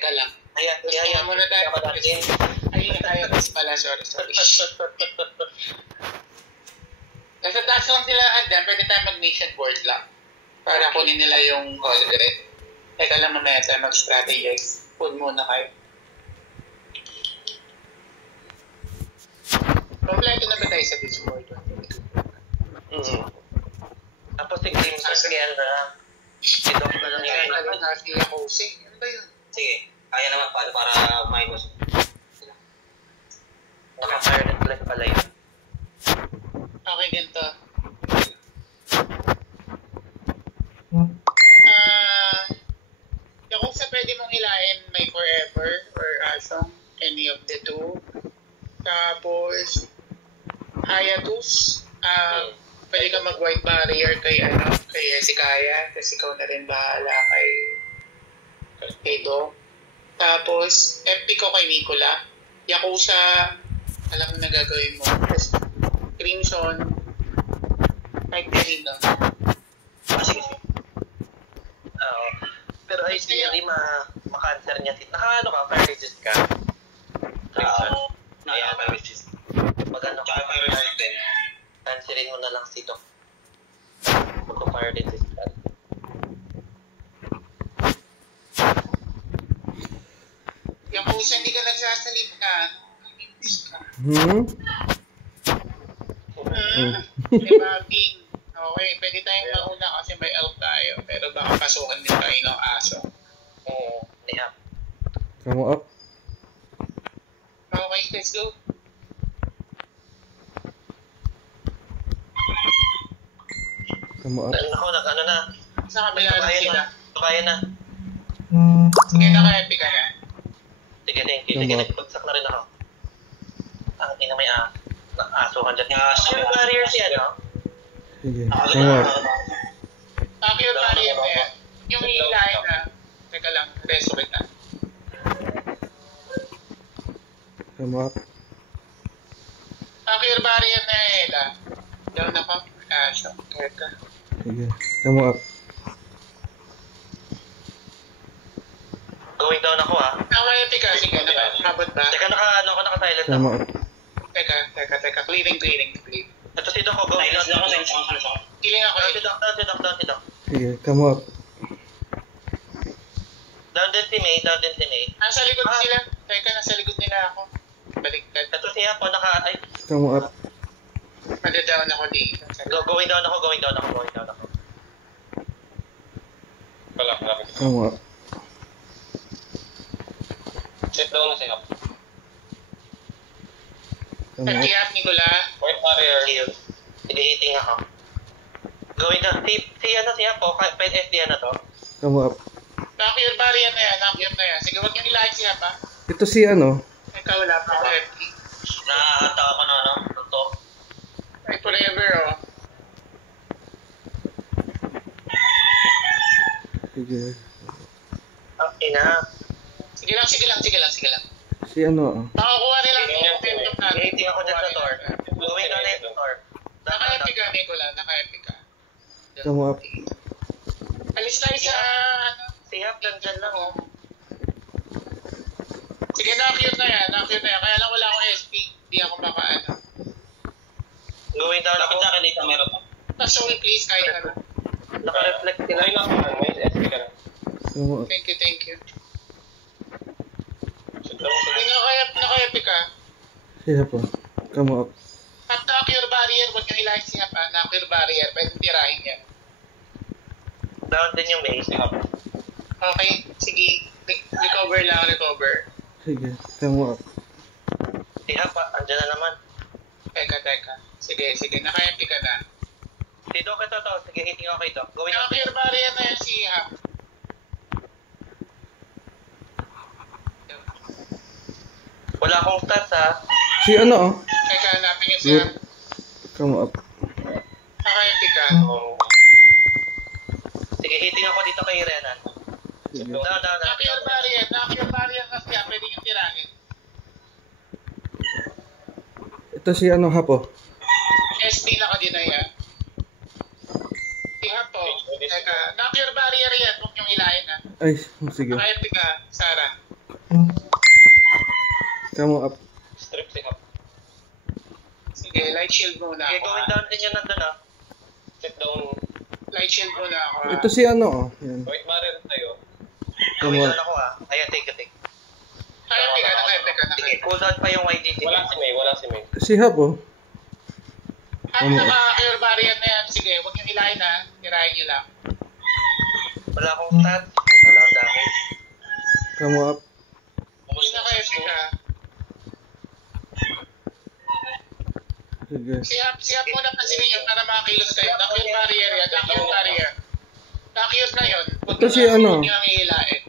Teka lang. Kaya muna tayo. Ayun na tayo. Pala, sorry. Nasa taas lang sila hagdan, pwede tayo mag-mission board lang. Para kunin nila yung hologram. Teka lang mamaya tayo mag-strategize. Pull muna kayo. Kompleto na ba tayo sa Discord? Tapos si Crimson Scale na lang. Si Doc na lang Kaya yun. na rin natin yung hosting. Ano ba yun? Sige, kaya naman para minus. Naka-fire and flag pala yun. Okay, ganito. Kung sa pwede mong hilahin, may forever or asong any of the two. Tapos, Hayatus, pwede ka mag-white barrier kay Hezekiah, kasi ikaw na rin bahala kay Dom. Tapos, FP ko kay Nicola. Yakuza, alam mo na gagawin mo. Tapos, Crimson, kay Perino. Sige. Oo. Pero ay hindi ma-cancer niya. Naka-ano ka? Fire resist ka? Crimson? Yeah, fire resist. Magano ka? Fire resist din. Cancelin mo na lang si Doc. Magka-fire resist ka. Yakuza, hindi ka nagsasalita. English ka. Bing. Okay, pwede tayong mauna kasi may elf tayo. Pero baka pasukan din tayo ng aso. Oo, nihap. Come up. Okay, let's go. Come up. Ako, ano na. Sa kabila lang sila. Kaya na. Sige, naka-epic ka na. Sige, thank you. Sige, nagpagsak na rin ako. Ang ina may aso ka dyan. Yung barrier siya, no? Sige. Come up. Yung barrier na yan. Yung hilahin na. Teka lang, resurrect na. Come up. Yung barrier na yan. Down na pa. Aso. Teka. Sige. Come up. Going down ako, ha? Naka-epic ka. Sige, nakabot ba? Teka, naka-silent Come ako. up. Teka. Clearing. Ito si Doc, going down. Kiling ako. Si Doc. Sige. Come up. Down din si May. Nasa likod sila. Teka, nasa likod nila ako. Baliktad. Ito siya po, Come up. Madadown ako dito. going down ako. Come up. Sit down na siya. Come up. Pag-iap, Nicola. White barrier. Sige, hitting ako. Going down. Si siya po, pwede FD na to. Come up. Knock-your barrier na yan. Sige, huwag niyong ilahin siya pa. Ito si ano? Ikaw wala pa ako FP. Nakahata ako na, ano? Ito. Ay, forever, oh. Sige. Okay na. Sige lang. Si ano? Makakuha nila yung pintok natin. Hitting ako dyan sa door. Going down na yung door. Naka-epic ka, Nicola. Naka-epic ka. Come up. Alis tayo sa, ano. Siya, dyan lang, oh. Sige, knock-your na yan. Kaya lang wala akong SP. Hindi ako maka-ano. Going down ako. Dapat sa akin dito meron pa. Show me please, kahit ano. Naka-reflect sila. Ay lang, may SP ka na. Come up. Thank you. Sige, naka-epic ka. Siya po. Come up. At knock-your barrier, huwag niyong ilahin siya pa. Knock-your barrier, pwede tirahin yan. Down din yung base. Okay, sige. Recover lang. Sige. Come up. Siya pa, andyan na naman. Teka. Sige, naka-epic ka na. Si Doc, ito to. Sige, hitting ako kay Doc. Going down. Knock-your barrier na yan siya. Wala akong stats, ha? Si ano oh? Teka, hanapin niyo siya. Come up. Naka-epic ka. Sige, hitting ako dito kay Renan. Sige. Down. Knock-your barrier na siya. Pwede niyong tirahin. Ito si ano Hapo. SP na ka din na yan. Si Hapo. Teka, knock-your barrier yan. Huwag niyong ilahin, ha. Ay, sige. Naka-epic ka, Sarah. Come up. Strip si Hap. Sige, light shield muna Okay, ako. going down din yan nandun ah. Sit down. Light shield muna ako. Ito si ano, oh. Yan. White barrier tayo. Come Going up. down ako ah. Ayan, take. Nakayapin ka. Sige, cool down pa yung YDT. Wala si May. Si Hap, oh. At naka-clear barrier na yan. Sige, huwag niyong hilahin ha. Hirahin niyo lang. Wala akong stat. Wala akong damage. Come up. Hindi nakayapin ka. Sige. Siya muna pansinin niyo para makakilos kayo. Naka-clear barrier yan. Naka-clear barrier. Naka-clear na yun. Ito si ano? Huwag niyong hihilahin.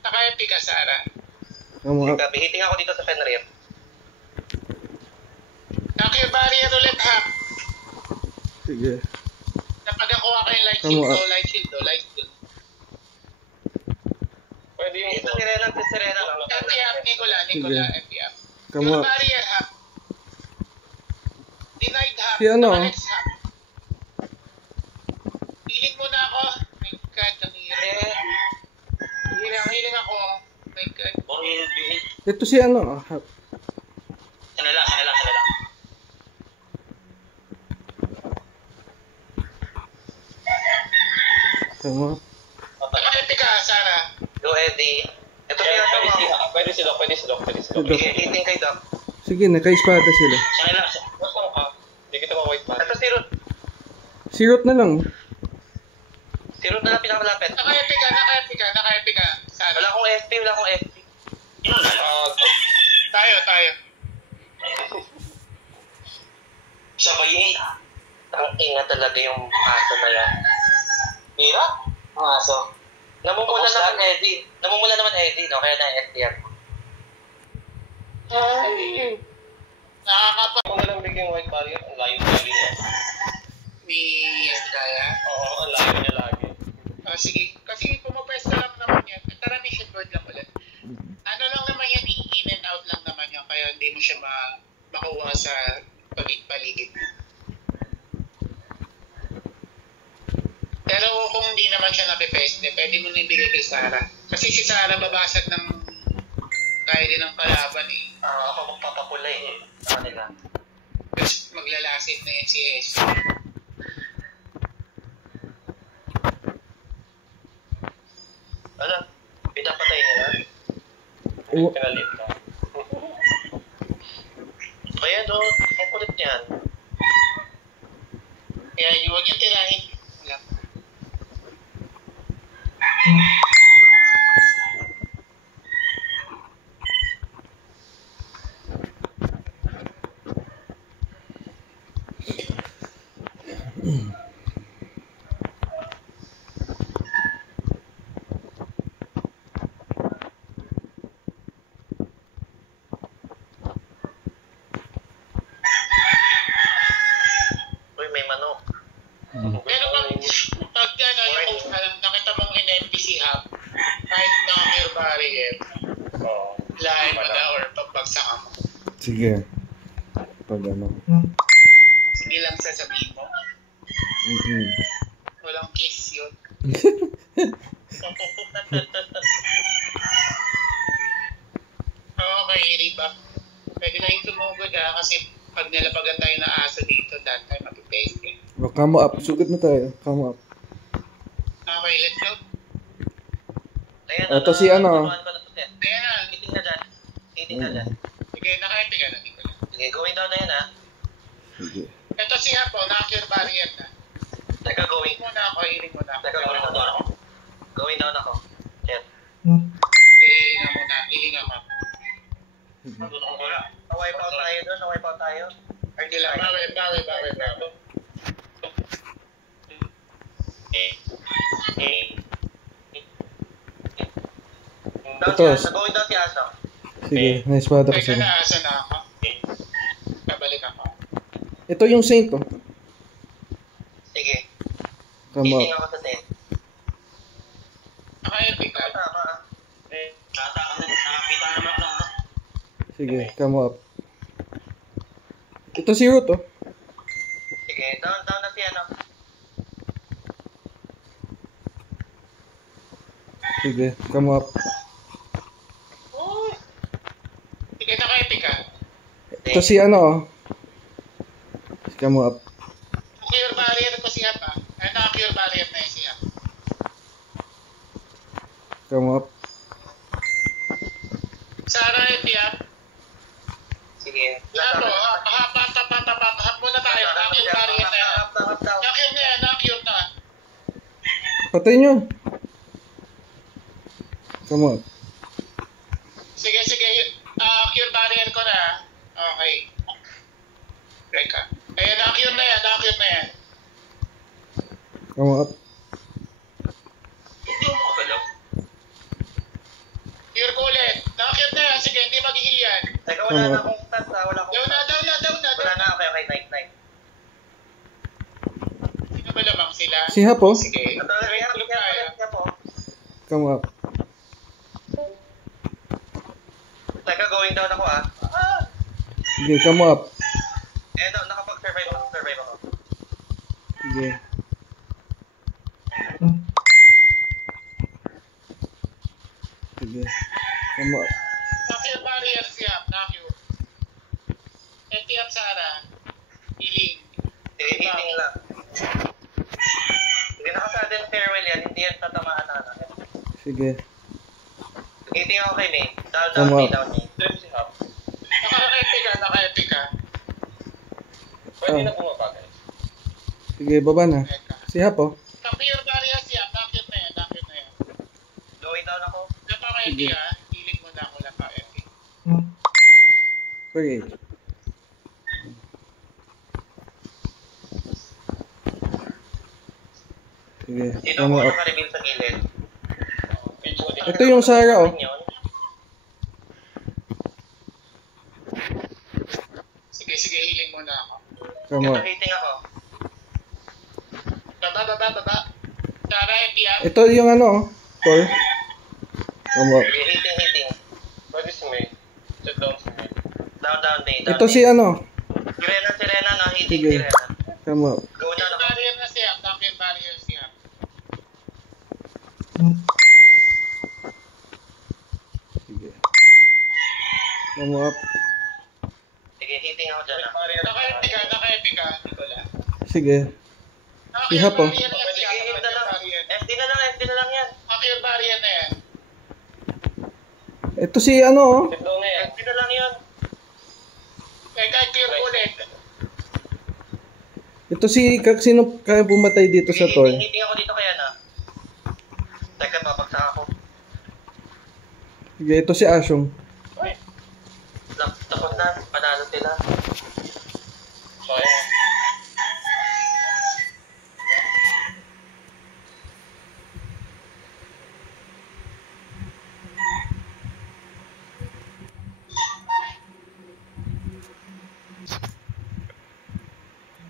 Nakayapin ka, Sarah. Come up. Sige, hiting ako dito sa Fenrir. Naka-clear barrier ulit ha. Sige. Napagakuha ko yung light Come shield. up. Light shield. Pwede yung ito. Si Serena. FPF, Nicola, FPF. Come Clear up. barrier ha. Denied ha. Si ano? Naka-next ha. Healing muna ako. My God, ang hirap. Healing ako. My God. Ito si ano, oh. Hap. Sanala. Come up. Nakayapin ka, Sarah. Go, Eddie. Ito yung ako. Pwede si Doc. Si Doc. Sige, hiting kay Doc. Sige, naka-espada sila. Sanila. Basta ka. Hindi kita ma-white man. Ito si Ruth. Si Ruth na lang. Si Ruth na lang pinakamalapit. Nakayapin ka, Sarah. Wala akong FP. Tayo. Sabayin. Ang ina talaga yung aso na yan. Hirap? Ang aso. Namumula naman Eddie, no? Kaya na-FTR. Nakakapa Ako na lang bigyan white barrier. Ang layo niya. ni Kaya. Oo, ang layo niya lagi. Sige. Kasi pumapesta lang naman yan. Tara, mission board lang ulit. Ano lang naman yan, in and out lang naman yan. Kaya hindi mo siya makuha sa paligid. Pero kung hindi naman siya napipeste, pwede mo na ibigay kay Sarah. Kasi si Sarah babasag ng kaya din ng kalaban eh. Ako magpapapula eh. Sa kanila. Tapos maglalasit na yan si S. Ano? Pinapatay nila? Oh, Pinalit ka. Ayan o, ang kulit niyan. Kaya huwag yung tirahin. Wala. Uy, may manok. Pero pag yung nakita mong NPC hub, kahit na-clear barrier, Oo. lahat mo na or pagbagsakan mo. sige. Pag ano. Sige lang sasabihin mo. Walang kiss yun. Okay, Riba. Pwede na yung tumugod kasi pag nalapagan tayo ng aso dito, that time mapipaste eh. Oh, come up. Sugod na tayo. Come up. Okay, let's go. Ayan, Ito si ano? turuan ko na to, Seth. Ayan na. Hiting na dyan. Hiting na dyan. Sige, naka-epic ka na dito. Sige, going down na yan ha. Sige. Ito si Apo, naka-clear barrier na. Teka, going. Hiling mo na ako, hiling mo na ako. Teka, going down ako. Going down ako. Chet. Hiling mo na, hiling ako. Na-wipe out tayo doon, na-wipe out tayo. Hindi lang, bawi. Down Ito. si Asa. Going down si Asa. Sige, na-espada ko Teka sila. na, asa na ako. Babalik ako. Ito yung saint, oh. Sige. Come Hiting up. ako sa Seth. Naka-epic ka. Tama. Nakapita naman ako. Sige, come up. Ito si Ruth, oh. Sige, down na si ano. Sige, come up. Ito si ano. Come up. Cure barrier ko siya pa. Ay, naka-cure barrier na yun siya. Come up. Sara, Tiap. Sige. Lahat o, hap muna tayo. Naka-cure barrier na yan. Hap daw. Naka-cure na yan, naka-cure na. Patay nyo. Come up. Sige. Cure barrier ko na. Okay. Teka. Ayan, naka-cure na yan. Come up. Hindi mo makagalaw. Cure ko ulit. Naka-cure na yan. Sige, hindi mag-heal yan. Teka, wala na akong stats ha. Wala akong Down na. Wala na, okay. Night. Sino ba lamang sila? Si Hapo. Sige. Ito, kaya po. Come up. Teka, going down ako ah. Sige, come up. Eto, nakapag-survive ako. Sige. Sige. Come up. Naka-cure barrier siya. Naka-cure. Tiap Sara. Healing. Sige, hitting lang. Hindi naka-sudden farewell yan, hindi yan tatamaan na. Sige. Hitting ako kay May. Down Come me. up. Trip si Hap. Naka-epic ka. Pwede na bumaba guys. Sige, baba na. Teka. Si Hapo. Naka-cure barrier siya. Naka-cure na yan. Going down ako. Naka-epic ha. Healing mo na ako. Naka-epic. Okay. Sige, Dito come ako up. naka-reveal sa gilid. Ito yung Sara, oh. Sige. Healing mo na ako. Come Ito, up. hitting ako. Baba. Sara, Tiap. Ito yung ano, oh. Tor. Come up. Sige, hitting. Pwede si May. Check down si May. Down, May. Ito si ano. Sirena, no? Hitting Sige. Sirena. Come up. Go down ako. Barrier na siya. Naka-cure barrier siya. Sige. Come up. Sige, hitting ako dyan. ah. Naka-epic ka. Nicola. Sige. Naka-cure Ihap, oh. barrier na siya. Sige, hit na lang. FD na lang yan. Naka-cure barrier na yan. Ito si ano, oh. Check down na yan. FD na lang yan. Teka, cure ulit. Ito si, sino kaya pumatay dito sa Tor? Hitting ako dito kaya na. Teka, babagsak ako. Sige, ito si Asyong. Tapos na, panalo sila. Sayang.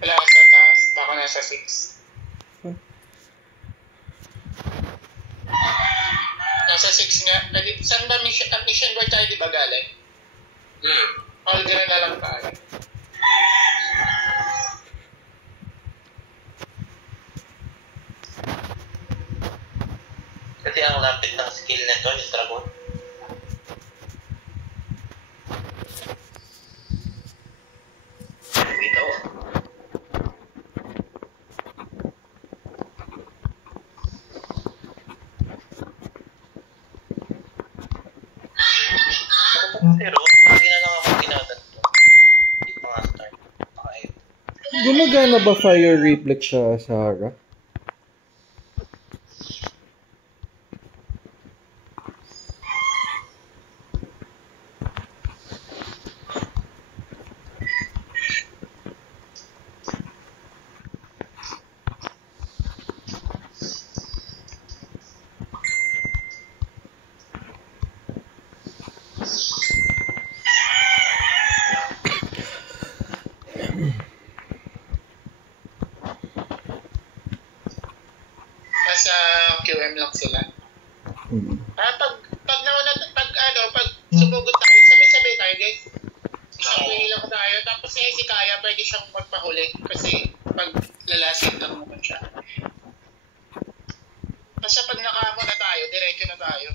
Wala ka sa taas. Baka nasa 6. Nasa 6 nga. Saan ba mission board tayo di ba galing? Aldrin na lang tayo. Kasi ang lapit ng skill nito, yung dragon. Ito. Pero, hindi na lang ako ginaganto. Hindi pa nga start. Okay. Gumagana ba fire reflex sa Sara? Nasa QM lang sila. Hmm. Pag sumugod tayo, sabay-sabay tayo guys. Isang way lang tayo. Tapos si Kaya pwede siyang magpahuli. Kasi pag lalasin lang naman siya. Basta pag nakamo na tayo, diretso na tayo.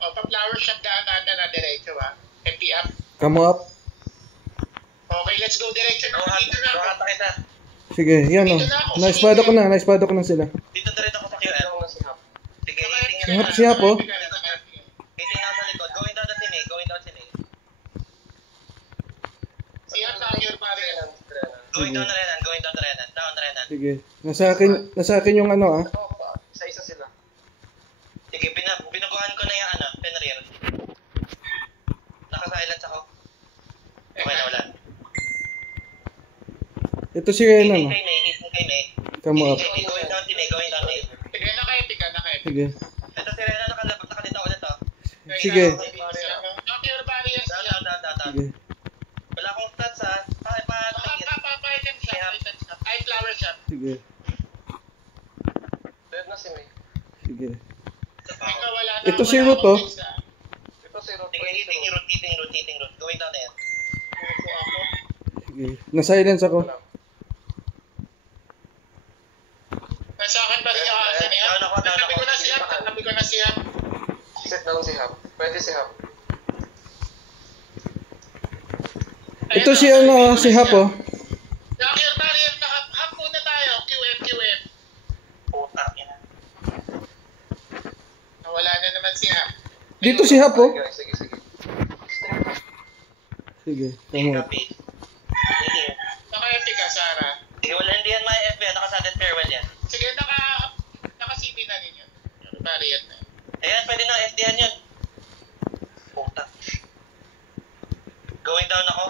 O, pa-flower shot daan natin na diretso ha. MP up. Come up. Okay, let's go direction na. Dito na ako. Nakata kita. Sige, yan o. Naispada ko na sila. Dito na rin ako sa QL. Sige, Si Hap oh. Hiting na sa likod. Going down the sine. Going down sine. Siya sa akin pare. Going down Renan. Going down Renan. Down Renan. Sige. Nasa akin yung ano ah. Isa sila. Sige, binuguhan ko na yung Fenrir. Naka-silence ako. Okay na, wala. Ito si Renan oh. Hiting kay May. Come up. Going down sine. Going down sine. Sige, naka-epic. Sige. Ito si Renan nakalito ulit oh. Sige. Knocker barriers. Down. Sige. Wala akong stats ha. Paano Item shot. Ay, flower shot. Sige. Dead na si May. Sige. Ikaw wala na. Ito si Ruth oh. Ito si Ruth. Sige, hitting root. Going down na yan. Sige. Na-silence ako. Nasa akin pa rin yung action niya. Down ako. Tabi ko na siya. Set na lang si Hap. Pwede si Hap. Ito si ano, si Hap oh. Knocker barrier na hap muna tayo. QM. Puta. Yan. Nawala na naman si Hap. Dito si Hap oh. Sige. Sige. Sige, Come up. copy. Naka-epic ka, Sarah. Sige, wala hindi yan may FB. Naka-sudden farewell yan. Sige, naka-CP na rin yun. Barrier na. Ayan, pwede na FD-an yun. Puta. Going down ako.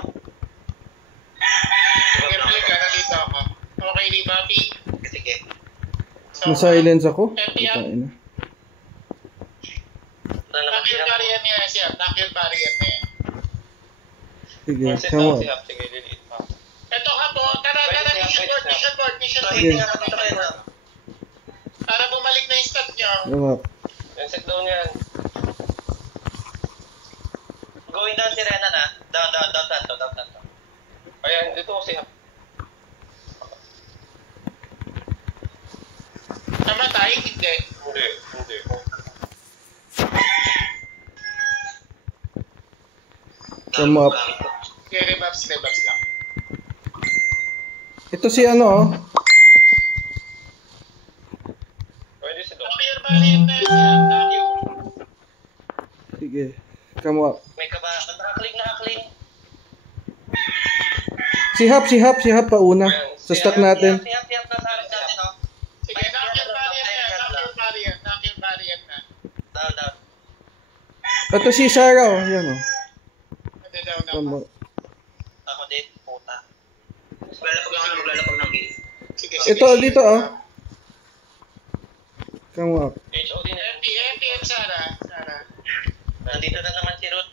Sige, balik ka. Nalito ako. Okay, di ba, P? Sige. Na-silence ako. FPM. Tain na. Knocker barrier niya siya. Knocker barrier na yan. Sige. Set Come lang up. si Hap. Sige, delete. Ito ka po. Tara, mission board. So, hitting ako dito kayo na. Para bumalik na yung stat nyo. Come up. Yan, set down yan. Going down si Renan ha. Down tanto. Ayan, dito ko si Hap. Namatay? Hindi. Hindi. Come up. Okay, rebuffs lang. Ito si ano oh. Pwede si Doc. Knocker barrier na yan. Knocker. Sige. Come up. May kaba. Nakakling. Si Hap pa una. Sa stock natin. Siap na sa harap natin oh. Sige, knocker barrier na yan. Knocker barrier na. Down. Ito si Sarah oh. Yan oh. Pwede daw na. Come up. Ako din. Puta. Maglalapag ng game. Sige. Ito dito oh. Come up. HOD na. FPM, Sarah. Nandito na naman si Ruth.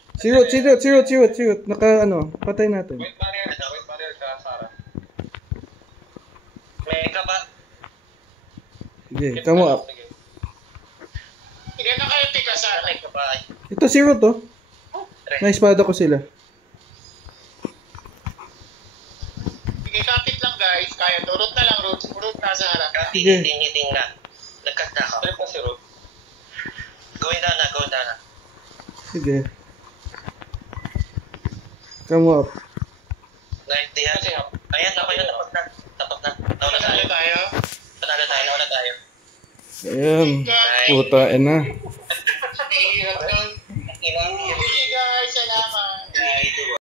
Si Ruth. Naka ano. Patay natin. White barrier ka, Sarah. May kaba. Sige. Come up. Sige. Sige, naka-epic ka, Sarah. May kaba. Ito si Ruth oh. Naispada ko sila. Sige, kapit lang guys. Kaya to. Root na lang, root. Root nasa harap. Kasi Sige. hiting na. Nagkat na ako. Trip na si Ruth. Going down na. Sige. Come up. Live di yan. Ayan, tapos na. Nauna Panalo tayo. tayo. Ayan. Puta na. Hirap nun. Ilang